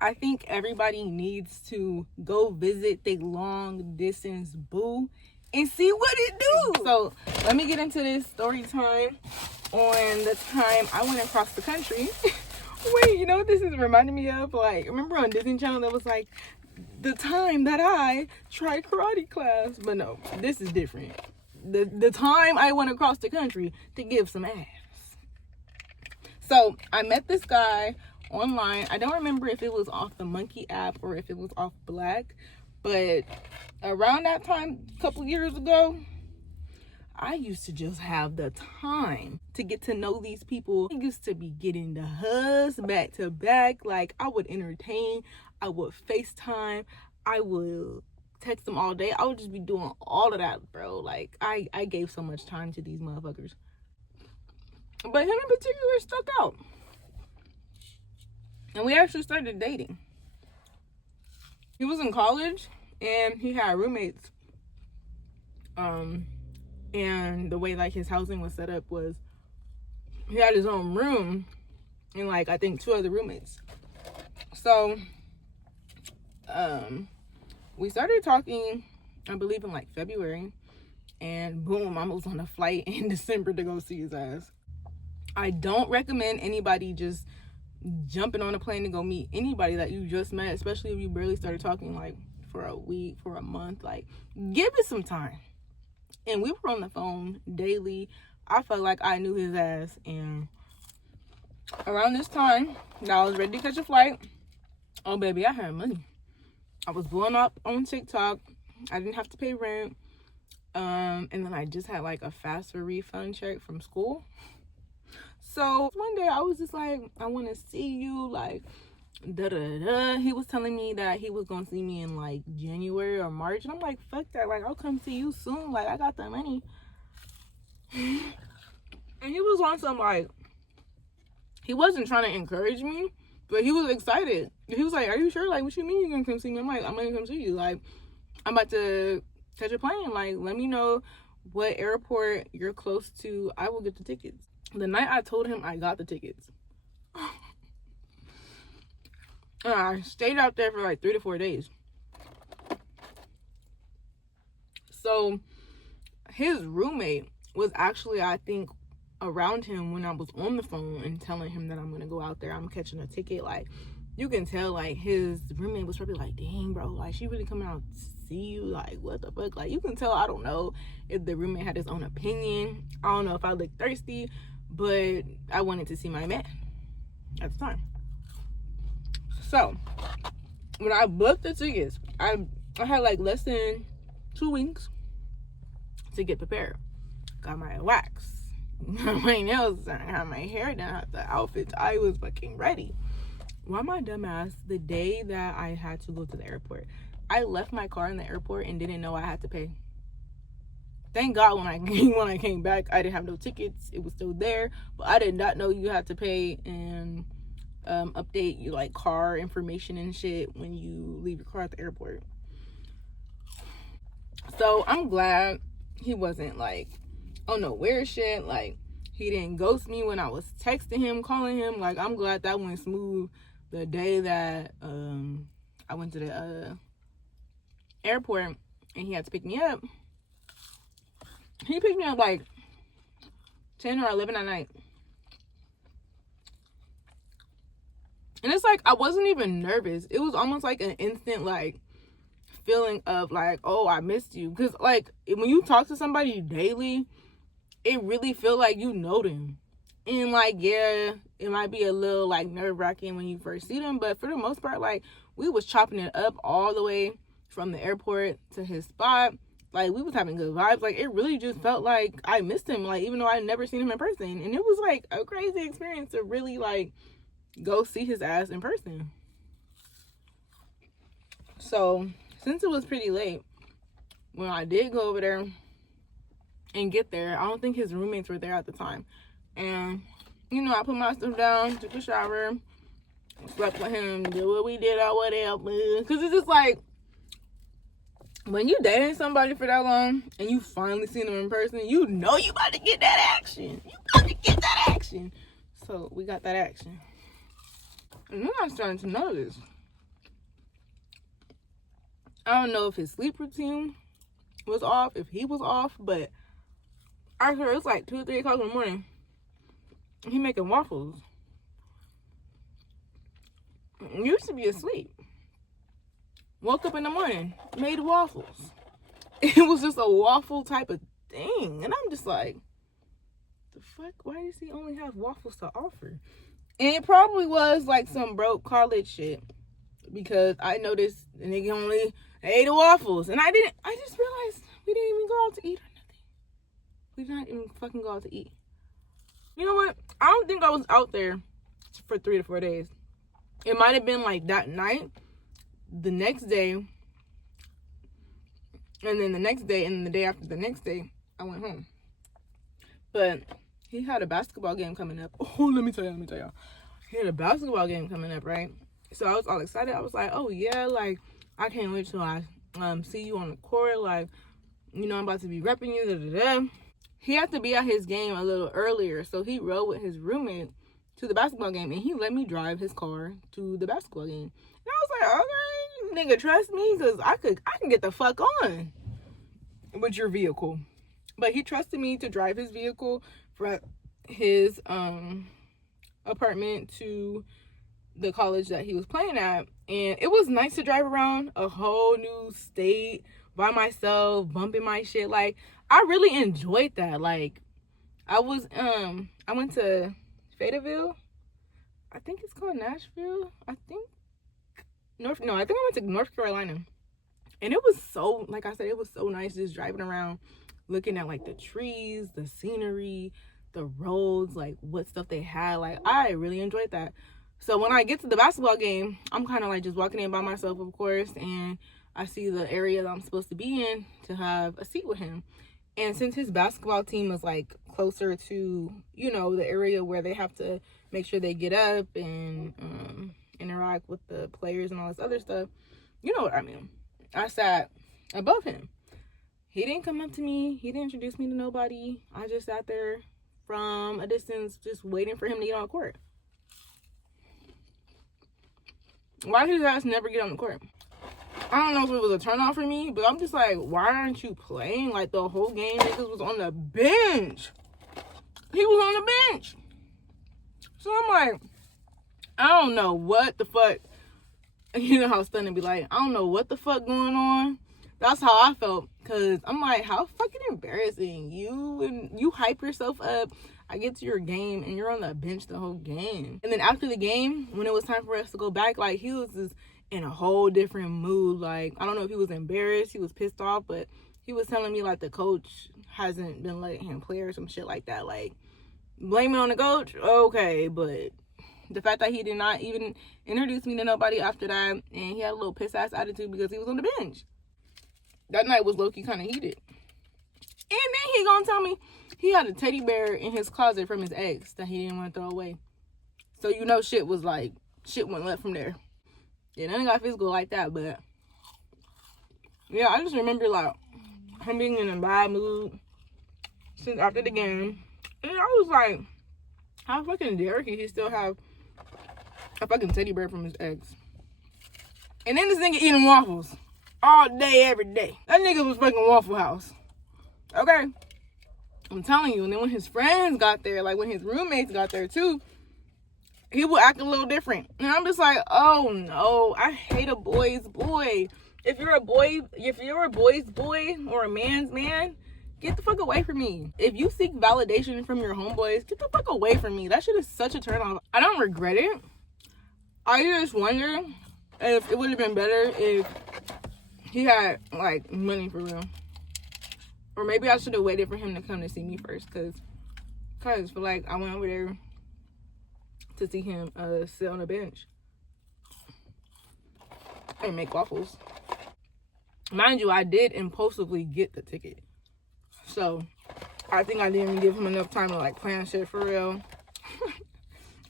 I think everybody needs to go visit the long distance boo and see what it do. So let me get into this story time on the time I went across the country. Wait, you know what this is reminding me of? Like, remember on Disney Channel that was like, the time that I tried karate class? But no, this is different. The time I went across the country to give some ass. So I met this guy online. I don't remember if it was off the Monkey app or if it was off Black, but around that time, a couple years ago, I used to just have the time to get to know these people. I used to be getting the hugs back to back. Like, I would entertain, I would FaceTime, I would text them all day. I would just be doing all of that, bro. Like, I gave so much time to these motherfuckers. But him in particular stuck out. And we actually started dating. He was in college and he had roommates. And the way like his housing was set up was he had his own room and like I think 2 other roommates. So we started talking, I believe in like February, and boom, I was on a flight in December to go see his ass. I don't recommend anybody just jumping on a plane to go meet anybody that you just met, especially if you barely started talking like for a week, for a month. Like, give it some time. And we were on the phone daily. I felt like I knew his ass. And around this time, now I was ready to catch a flight. Oh, baby, I had money. I was blowing up on TikTok. I didn't have to pay rent. And then I just had like a FAFSA refund check from school. So one day I was just like, I want to see you, like, da-da-da-da. He was telling me that he was going to see me in, like, January or March. And I'm like, fuck that. Like, I'll come see you soon. Like, I got the money. And he was on some, like, he wasn't trying to encourage me, but he was excited. He was like, are you sure? Like, what you mean you're going to come see me? I'm like, I'm going to come see you. Like, I'm about to catch a plane. Like, let me know what airport you're close to. I will get the tickets. The night I told him I got the tickets, I stayed out there for like 3 to 4 days. So his roommate was actually, I think, around him when I was on the phone and telling him that I'm gonna go out there, I'm catching a ticket. Like, you can tell, like, his roommate was probably like, dang, bro, like, she really coming out to see you? Like, what the fuck? Like, you can tell. I don't know if the roommate had his own opinion. I don't know if I looked thirsty, but I wanted to see my man at the time. So when I booked the tickets, I had like less than 2 weeks to get prepared. Got my wax, got my nails done, got my hair done, had the outfits. I was fucking ready. Why my dumb ass, the day that I had to go to the airport, I left my car in the airport and didn't know I had to pay. Thank God when I came back, I didn't have no tickets. It was still there, but I did not know you had to pay and update your like car information and shit when you leave your car at the airport. So I'm glad he wasn't like, oh no, weird shit. Like, he didn't ghost me when I was texting him, calling him. Like, I'm glad that went smooth. The day that I went to the airport and he had to pick me up, he picked me up like 10 or 11 at night. And it's like, I wasn't even nervous. It was almost like an instant, like, feeling of like, oh, I missed you. Because, like, when you talk to somebody daily, it really feel like you know them. And, like, yeah, it might be a little, like, nerve-wracking when you first see them. But for the most part, like, we was chopping it up all the way from the airport to his spot. Like, we was having good vibes. Like, it really just felt like I missed him. Like, even though I never seen him in person. And it was, like, a crazy experience to really, like, go see his ass in person. So, since it was pretty late, when I did go over there and get there, I don't think his roommates were there at the time. And, you know, I put my stuff down, took a shower, slept with him, did what we did or whatever. Because it's just like, when you dating somebody for that long and you finally see them in person, you know you about to get that action. You about to get that action. So we got that action. And then I'm starting to notice. I don't know if his sleep routine was off, if he was off, but I heard it's like 2 or 3 o'clock in the morning. He making waffles. Used to be asleep. Woke up in the morning, made waffles. It was just a waffle type of thing. And I'm just like, the fuck? Why does he only have waffles to offer? And it probably was like some broke college shit. Because I noticed the nigga only ate waffles. And I just realized we didn't even go out to eat or nothing. We did not even fucking go out to eat. You know what? I don't think I was out there for 3 to 4 days. It might have been like that night, the next day, and then the next day, and the day after the next day, I went home. But he had a basketball game coming up. Oh, let me tell y'all. He had a basketball game coming up, right? So I was all excited. I was like, oh yeah, like, I can't wait till I see you on the court. Like, you know, I'm about to be repping you, da, da, da. He had to be at his game a little earlier, so he rode with his roommate to the basketball game, and he let me drive his car to the basketball game. And I was like, okay, nigga, trust me, because I can get the fuck on with your vehicle. But he trusted me to drive his vehicle from his apartment to the college that he was playing at. And it was nice to drive around a whole new state by myself, bumping my shit. Like, I really enjoyed that. Like, I went to Fayetteville. I think it's called Nashville. I think I went to North Carolina. And it was so, like I said, it was so nice just driving around, looking at like the trees, the scenery, the roads, like what stuff they had. Like, I really enjoyed that. So when I get to the basketball game, I'm kind of like just walking in by myself, of course, and I see the area that I'm supposed to be in to have a seat with him. And since his basketball team is like closer to, you know, the area where they have to make sure they get up and interact with the players and all this other stuff, you know what I mean. I sat above him. He didn't come up to me. He didn't introduce me to nobody. I just sat there from a distance just waiting for him to get on the court. Why did his ass never get on the court? I don't know if it was a turn off for me, but I'm just like, why aren't you playing? Like, the whole game, niggas was on the bench. He was on the bench. So I'm like, I don't know what the fuck. You know how stunning be like, I don't know what the fuck going on. That's how I felt. Because I'm like, how fucking embarrassing. You hype yourself up. I get to your game and you're on the bench the whole game. And then after the game, when it was time for us to go back, like, he was just in a whole different mood. Like, I don't know if he was embarrassed, he was pissed off, but he was telling me like the coach hasn't been letting him play or some shit like that. Like, blame it on the coach, okay, but the fact that he did not even introduce me to nobody after that, and he had a little piss ass attitude because he was on the bench. That night was low-key kind of heated. And then he gonna tell me he had a teddy bear in his closet from his ex that he didn't want to throw away. So you know shit went left from there. Yeah, nothing got physical like that, but yeah, I just remember like him being in a bad mood since after the game. And I was like, how fucking dare he still have a fucking teddy bear from his ex? And then this nigga eating waffles all day, every day. That nigga was fucking Waffle House. Okay? I'm telling you. And then when his friends got there, like when his roommates got there too, he would act a little different. And I'm just like, oh no, I hate a boy's boy. If you're a boy's boy or a man's man, get the fuck away from me. If you seek validation from your homeboys, get the fuck away from me. That shit is such a turn off. I don't regret it. I just wonder if it would have been better if he had like money for real. Or maybe I should have waited for him to come to see me first, cause for like I went over there to see him sit on a bench and make waffles. Mind you, I did impulsively get the ticket. So I think I didn't even give him enough time to like plan shit for real.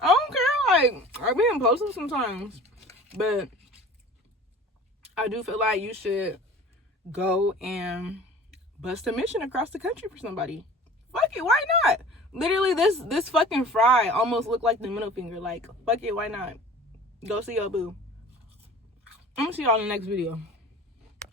I don't care, like, I be impulsive sometimes. But I do feel like you should go and bust a mission across the country for somebody. Fuck it, why not? Literally, this fucking fry almost looked like the middle finger. Like, fuck it, why not? Go see your boo. I'm gonna see y'all in the next video.